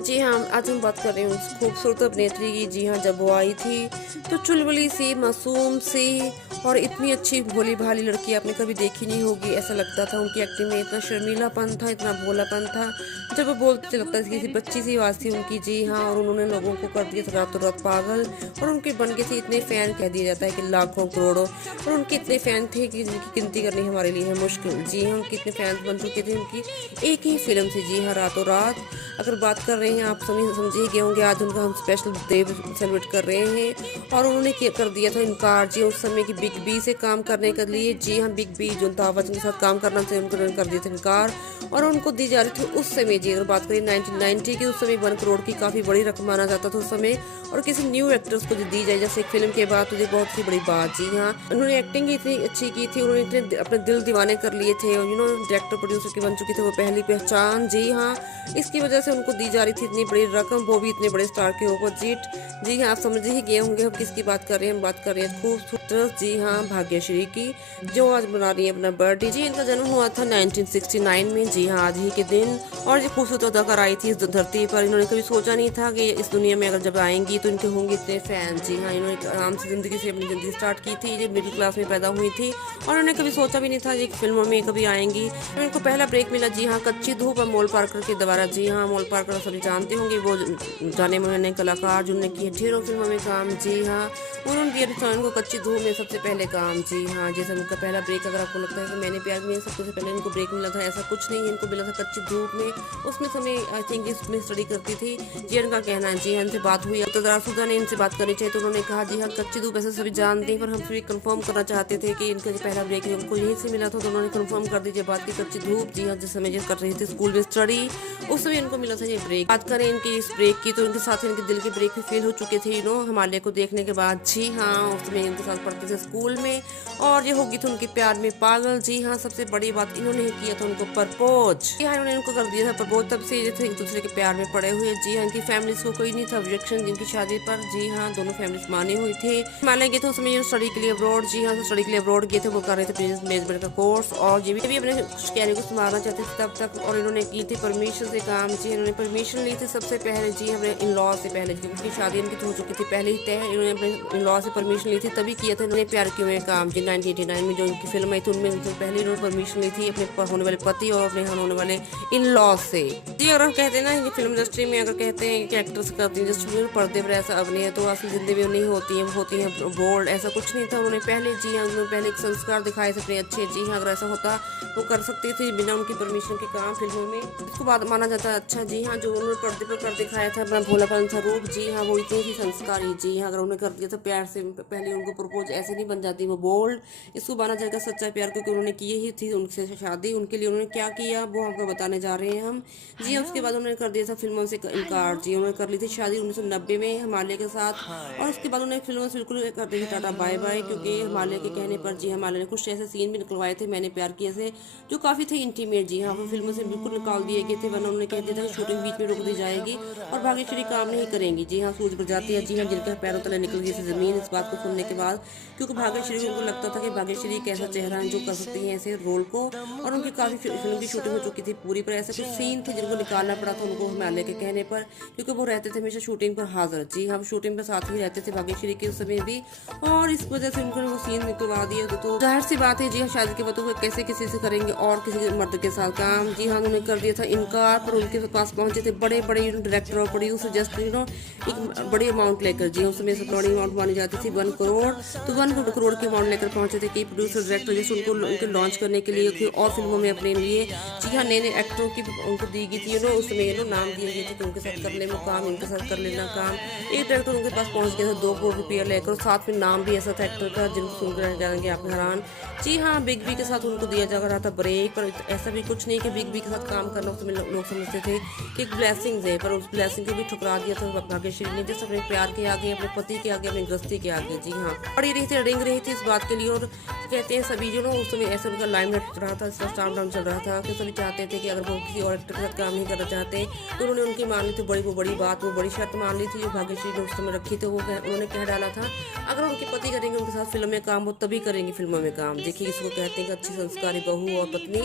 जी हाँ, आज हम बात कर रहे हैं उस खूबसूरत अभिनेत्री की। जी हाँ, जब वो आई थी तो चुलबुली सी, मासूम सी और इतनी अच्छी भोली-भाली लड़की आपने कभी देखी नहीं होगी। ऐसा लगता था उनकी एक्टिंग में इतना शर्मीलापन था, इतना भोलापन था। जब वो बोलती तो लगता था किसी बच्ची सी आवाज़ थी उनकी। जी हाँ, और उन्होंने लोगों को कर दिया था रातों-रात पागल और उनके बन गए थे इतने फ़ैन, कह दिया जाता है कि लाखों करोड़ों। और उनके इतने फ़ैन थे कि जिनकी गिनती करनी हमारे लिए है मुश्किल। जी हाँ, उनके इतने फ़ैन्स बन चुके थे उनकी एक ही फ़िल्म से। जी हाँ, रातों रात। अगर बात कर रहे हैं, आप समझ ही गए होंगे, आज उनका हम स्पेशल डे सेलिब्रेट कर रहे हैं। और उन्होंने कर दिया था इनकार जी उस समय की बिग बी से काम करने के लिए। जी हाँ, बिग बी जो अमिताभ बच्चन के साथ काम करना था, उनको उन्होंने कर दिया था इनकार। और उनको दी जा रही थी उस समय, जी अगर बात करें 1990 की, उस समय 1 करोड़ की काफ़ी बड़ी रकम माना जाता था उस समय। और किसी न्यू एक्ट्रेस को जो दी जाए जैसे एक फिल्म के बाद, तो ये बहुत सी बड़ी बात। जी हाँ, उन्होंने एक्टिंग ही इतनी अच्छी की थी, उन्होंने इतने अपने दिल दीवाने कर लिए थे, डायरेक्टर प्रोड्यूसर के बन चुके थे वो पहली पहचान। जी हाँ, इसकी वजह से उनको दी जा रही थी इतनी बड़ी रकम, वो भी इतने बड़े स्टार के अपोजिट। जी हाँ, आप समझ ही गए होंगे हम किसकी बात कर रहे हैं। हम बात कर रहे हैं खूबसूरत, जी हाँ, भाग्यश्री की, जो आज मना रही है अपना बर्थडे। जी इनका जन्म हुआ था 1969 में। जी हाँ, आज ही के दिन। और ये खूबसूरत अदाकार आई थी इस धरती पर। इन्होंने कभी सोचा नहीं था कि इस दुनिया में अगर जब आएंगी तो इनके होंगे इतने फैन। जी हाँ, इन्होंने आराम से ज़िंदगी से अपनी ज़िंदगी स्टार्ट की थी। ये मिडिल क्लास में पैदा हुई थी और उन्होंने कभी सोचा भी नहीं था ये फिल्मों में कभी आएंगी। इनको पहला ब्रेक मिला, जी हाँ, कच्ची धूप और मोल पार्कर के द्वारा। जी हाँ, मोल पार्कर सभी जानते होंगे, वो जाने माने कलाकार जिन्होंने किए ढेरों फिल्मों में काम। जी हाँ, उन्होंने दिया था इनको कच्ची धूप में सबसे पहले काम। जी हाँ, जैसे उनका पहला ब्रेक, अगर आपको लगता है कि मैंने प्यार में सबसे पहले इनको ब्रेक मिला था, ऐसा कुछ नहीं, इनको मिला था कच्ची धूप में। उसमें समय आई थिंक इसमें स्टडी करती थी। जी इनका कहना है। जी हाँ, इनसे बात हुई तो दरासुदा ने इनसे बात करनी चाहिए, तो उन्होंने कहा जी हाँ, कच्ची धूप ऐसे सभी जानते हैं, पर हम फिर कंफर्म करना चाहते थे कि इनका जो पहला ब्रेक है उनको यहीं से मिला था, तो उन्होंने कंफर्म कर दीजिए बात की कच्ची धूप। जी हाँ, जिस समय कर रही थी स्कूल में स्टडी, उस समय इनको मिला था ये ब्रेक। बात करें इनकी इस ब्रेक की, तो इनके साथ इनके दिल के ब्रेक भी फेल हो चुके थे हिमालय को देखने के बाद। जी हाँ, उसमें इनके साथ पढ़ते थे स्कूल में और ये होगी तो उनके प्यार में पागल। जी हाँ, सबसे बड़ी बात इन्होंने किया था उनको प्रपोज। जी हाँ, इन्होंने इनको कर दिया था प्रपोज, तब से ये थे एक दूसरे के प्यार में पड़े हुए। जी हाँ, इनकी फैमिलीज को कोई नहीं था ऑब्जेक्शन जिनकी शादी पर। जी हाँ, दोनों फैमिलीज मानी हुई थे। हिमालय गए थे उस समय स्टडी के लिए अब्रॉड। जी हाँ, स्टडी के लिए अब्रॉड गए थे, वो कर रहे थे बिजनेस मैनेजमेंट का कोर्स और ये भी अपने कैरियर को संभालना चाहते थे तब तक। और इन्होंने की थी परमिशन से काम। जी इन्होंने परमिशन ली थी सबसे पहले, जी अपने इन लॉ से पहले, क्योंकि शादी इनकी हो चुकी थी पहले ही तय। इन्होंने अपने इन लॉ से परमिशन ली थी, तभी किया था इन्होंने प्यार किए हुए काम। जी 1989 में जो इनकी फिल्म आई थी उनमें पहले इन्होंने परमिशन ली थी अपने होने वाले पति और अपने होने वाले इन लॉ से। जी अगर हम कहते हैं ना ये फिल्म इंडस्ट्री में अगर कहते हैं कि एक्ट्रेस करती है पर्दे पर ऐसा अभिनय, तो असली जिंदगी में नहीं होती है, होती है बोल्ड। ऐसा कुछ नहीं था, उन्होंने पहले, जी हाँ, उन्होंने पहले एक संस्कार दिखाए थे अपने अच्छे। जी हाँ, अगर ऐसा होता वो कर सकती थी बिना उनकी परमिशन के काम फिल्मों में, इसको बात माना जाता है। अच्छा, जी हाँ, जो उन्होंने पर्दे पर कर दिखाया था अपना भोलापन था रूप। जी हाँ, वो इतनी थी संस्कारी। जी हाँ, अगर उन्हें कर दिया था प्यार से पहले उनको प्रपोज, ऐसे नहीं बन जाती वो बोल्ड। इसको माना जाएगा सच्चा प्यार, क्योंकि उन्होंने की ही थी उनसे शादी। उनके लिए उन्होंने क्या किया वो आपको बताने जा रहे हैं हम। जी हाँ, उसके बाद उन्होंने कर दिया था फिल्मों से इनकार। जी उन्होंने कर ली थी शादी 1990 में हिमालय के साथ। और उसके बाद उन्होंने फिल्मों से बिल्कुल कर दी थी टाटा बाय बाय, क्योंकि हिमालय के कहने पर, जी हिमालय ने कुछ ऐसे सीन भी निकलवाए थे मैंने प्यार किए से जो काफ़ी थे इंटीमेट। जी हाँ, वो फिल्मों से बिल्कुल निकाल दिए गए थे, वरना उन्होंने कह दिया था कि शूटिंग बीच में रोक दी जाएगी और भाग्यश्री काम नहीं करेंगी। जी हाँ, सूझ जाती है। जी हाँ, जिनके पैरों तले निकल गई थी ज़मीन इस बात को सुनने के बाद, क्योंकि भाग्यश्री को लगता था कि भाग्यश्री एक ऐसा चेहरा है जो कर सकती है ऐसे रोल को। और उनकी काफ़ी फिल्म की शूटिंग हो चुकी थी पूरी, पर ऐसे कुछ सीन थे जिनको निकालना पड़ा था उनको हिमालय के कहने पर, क्योंकि वो रहते थे हमेशा शूटिंग पर हाजिर। जी हम शूटिंग पर साथ ही रहते थे भाग्यश्री के उस समय भी, और इस वजह से उनको वो सीन निकलवा दिए। तो जाहिर सी बात है, जी हाँ, शादी के बाद वो कैसे किसी से करेंगे और किसी मर्द के साथ काम। जी हाँ, उन्होंने कर दिया था इनकार, पर उनके पास पहुंचे थे बड़े बड़े डायरेक्टर और प्रोड्यूसर जस्ट एक बड़ी अमाउंट लेकर। जी उसमें से बड़ी अमाउंट मानी जाती थी 1 करोड़, तो 1 करोड़ की अमाउंट लेकर पहुंचे थे कई प्रोड्यूसर डायरेक्टर, जैसे उनको लॉन्च करने के लिए और फिल्मों में अपने लिए। जी हाँ, नए नए एक्टरों की उनको दी गई थी उसमें नाम दिए गए थे कि उनके साथ कर लेना काम, इनके साथ कर लेना काम। एक डायरेक्टर उनके पास पहुंच गया था 2 करोड़ रुपया लेकर, साथ में नाम भी ऐसा था एक्टर का जिनको सुनकर रह जाएंगे आप हैरान। जी हाँ, बिग बी के साथ उनको दिया जा रहा था ब्रेक, पर ऐसा भी कुछ नहीं कि बिग बी के साथ काम करना उसमें लोग समझते थे कि एक ब्लेसिंग है, पर उस ब्लेसिंग को भी ठुकरा दिया था भाग्यश्री ने, जैसे अपने प्यार के आगे, अपने पति के आगे, अपनी गृहस्थी के आगे। जी हाँ, पड़ी रही थी, रिंग रही थी इस बात के लिए। और कहते हैं सभी उस समय ऐसे उनका लाइम चल रहा था, स्टार डाउन चल रहा था, कि सभी चाहते थे कि अगर वो किसी और एक्टर के साथ काम नहीं करना चाहते तो उन्होंने उनकी मान ली थी वो बड़ी बात, वो बड़ी शर्त मान ली थी जो भाग्यश्री ने उस समय रखी थी। वो उन्होंने कह डाला था अगर उनके पति करेंगे उनके साथ फिल्म में काम, वो तभी करेंगी फिल्मों में काम। देखिए इसको कहते हैं कि अच्छी संस्कारी बहू और पत्नी।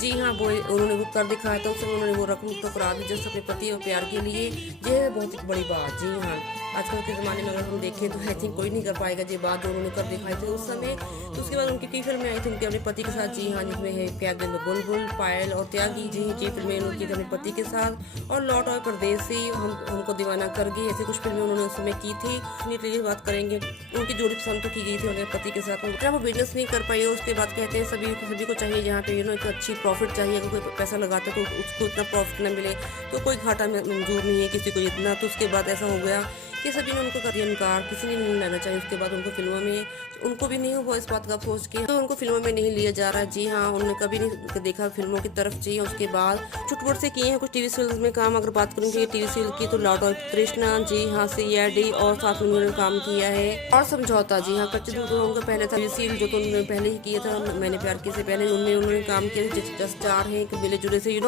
जी हाँ, वो उन्होंने वो कर दिखाया था, उस समय उन्होंने वो रकम ठुकरा दी जैसे अपने पति और प्यार के लिए ये है बहुत बड़ी बात। जी हाँ, आजकल के ज़माने में अगर हम देखें तो आई थिंक कोई नहीं कर पाएगा ये बात जो उन्होंने कर दिखाई थी उस समय। तो उसके बाद उनकी कई फिल्में आई थी उनके अपने पति के साथ। जी हाँ, जिसमें है प्यार दिन में बुलबुल, पायल और त्यागी। जी ये फिल्में उनकी थी अपने पति के साथ। और लौट और परदेसी, हमको दीवाना कर गई, ऐसी कुछ फिल्में उन्होंने उस समय की थी। ये बात करेंगे उनकी जोड़ी पसंद तो की गई थी उनके पति के साथ। जब वो बिजनेस नहीं कर पाई उसके बाद कहते हैं सभी को चाहिए जहाँ पे एक अच्छी प्रॉफिट चाहिए। अगर कोई पैसा लगाता तो उसको इतना प्रॉफिट न मिले तो कोई घाटा मंजूर नहीं है किसी को इतना। तो उसके बाद ऐसा हो गया कि सभी ने उनको कर दिया इनकार, किसी ने नहीं लेना चाहिए। उसके बाद उनको फिल्मों में उनको भी नहीं हुआ इस बात का अफसोस कि तो उनको फिल्मों में नहीं लिया जा रहा। जी हाँ, उन्होंने कभी नहीं देखा फिल्मों की तरफ। जी उसके बाद छुटपुट से किए हैं कुछ टीवी सीरियल में काम। अगर बात करेंगे टीवी सीरियल की तो लॉर्ड ऑफ कृष्णा, जी हाँ सीआईडी और साथ में उन्होंने काम किया है। और समझौता, जी हाँ कच्चे दूध उनका पहले था सीरियल जो तो उन्होंने पहले ही किया था मैंने प्यार किया से पहले उन्होंने काम किया। जस्ट स्टार है मिले जुले से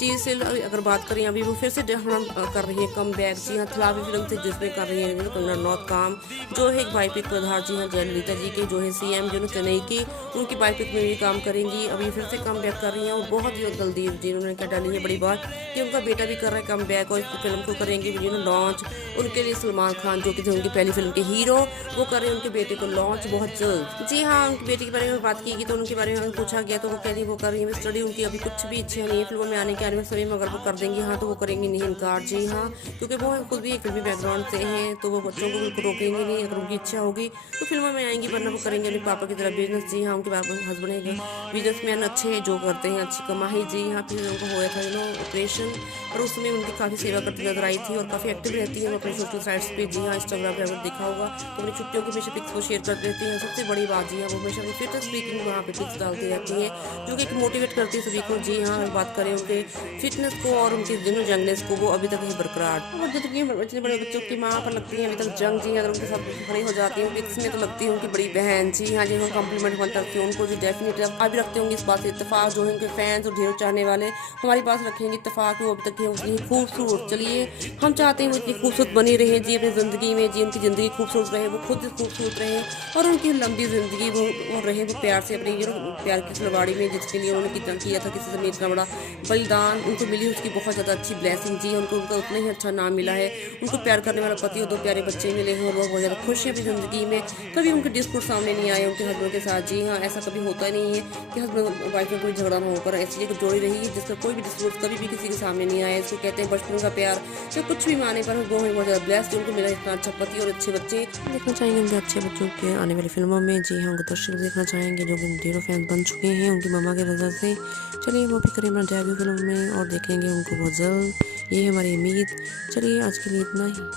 टीवी सीरियल। अगर बात करें अभी वो फिर से हम कर रही है कम बैक। जी हाँ थलावी फिल्म से जिसमें कर रही है कंगना रनौत काम, जो है एक बायोपिक पर आधार। जी हाँ जयललिता जी के जो है सीएम जो चेन्नई की उनकी बायोपिक में भी काम करेंगी। अभी फिर से कम बैक कर रही हैं और बहुत ही जल्दी जी उन्होंने क्या डाली है बड़ी बात कि उनका बेटा भी कर रहा है कम बैक और इस फिल्म को करेंगे लॉन्च। उनके लिए सलमान खान जो कि थे उनकी पहली फिल्म के हीरो वो कर रहे हैं उनके बेटे को लॉन्च बहुत जल्द। जी हाँ, उनकी बेटी के बारे में बात की तो उनके बारे में पूछा गया तो वो कह रही वो कर रही है स्टडी। उनकी अभी कुछ भी इच्छा नहीं है फिल्मों में आने के एनिवर्सरी में अगर वो कर देंगी हाँ तो वो करेंगी नहीं इनकार। जी हाँ, क्योंकि वो खुद भी एक फिल्मी बैकग्राउंड से हैं तो वो बच्चों को बिल्कुल रोकेंगे नहीं। अगर उनकी इच्छा होगी तो फिल्मों में आएंगी, वरना वो करेंगे अपने पापा की तरह बिजनेस। जी हाँ, उनके पापा हस्बैंड है बिजनेसमैन अच्छे हैं जो करते हैं अच्छी कमाई। जी हाँ, फिर उनको हुआ था ऑपरेशन और उसमें उनकी काफ़ी सेवा करती नजर आई थी और काफ़ी एक्टिव रहती है अपने सोशल साइट्स पे। जी हाँ, इंस्टाग्राम पे अगर देखा होगा तो अपनी छुट्टियों की हमेशा पिक्स को शेयर कर देती हैं। सबसे बड़ी बात जी हाँ वो हमेशा फिट स्पीकिंग वहाँ पे पिक्स डालती रहती हैं जो कि मोटिवेट करती है सभी को। जी हाँ, बात करें उनके फिटनेस को और उनके जंगनेस को वो अभी तक है बरकरार। और जितनी इतने बड़े बच्चों की माँ पर लगती है अभी तक जंग। जी अगर उनके साथ खड़ी हो जाती है पिक्स में तो लगती है उनकी बड़ी बहन। जी हाँ, जिनको कॉम्प्लीमेंट बनता है उनको जो डेफिनेटली अभी रखते होंगे इस बात से इत्तेफाक जो है उनके फैंस और ढेरों चाहने वाले हमारे पास रखेंगे इत्तेफाक वो अभी तक उतनी खूबसूरत। चलिए हम चाहते हैं वो इतनी खूबसूरत बनी रहे जी अपनी ज़िंदगी में। जी उनकी ज़िंदगी खूबसूरत रहे, वो खुद खूबसूरत रहे और उनकी लंबी ज़िंदगी वो रहे वो प्यार से अपनी प्यार की फुलवाड़ी में जिसके लिए उन्होंने कितना किया था किसी से इतना बड़ा बलिदान उनको मिली उसकी बहुत ज़्यादा अच्छी ब्लेसिंग। जी उनको उनका उतना ही अच्छा नाम मिला है। उनको प्यार करने वाला पति और 2 प्यारे बच्चे मिले हैं और वो बहुत ज़्यादा खुश है अपनी ज़िंदगी में। कभी उनके डिस्प्यूट सामने नहीं आए उनके हस्बैंड के साथ। जी हाँ, ऐसा कभी होता नहीं है कि हस्बैंड वाइफ में कोई झगड़ा ना होकर ऐसी एक जोड़ी रही है जिसका कोई भी डिस्प्यूट कभी भी किसी के सामने नहीं आया। इसको कहते हैं बचपन का प्यार। तो कुछ भी माने पर वो है बहुत ज़्यादा ब्लेस्ड उनको मिला इतना अच्छा पति और अच्छे बच्चे। देखना चाहेंगे उनके अच्छे बच्चों के आने वाली फिल्मों में। जी हाँ, उनको दर्शक देखना चाहेंगे जो कि ढेरों फैन बन चुके हैं उनकी मम्मा की वजह से। चलिए वो भी करें हमारा डेब्यू फिल्म में और देखेंगे उनको बहुत जल्द, ये है हमारी उम्मीद। चलिए आज के लिए इतना ही।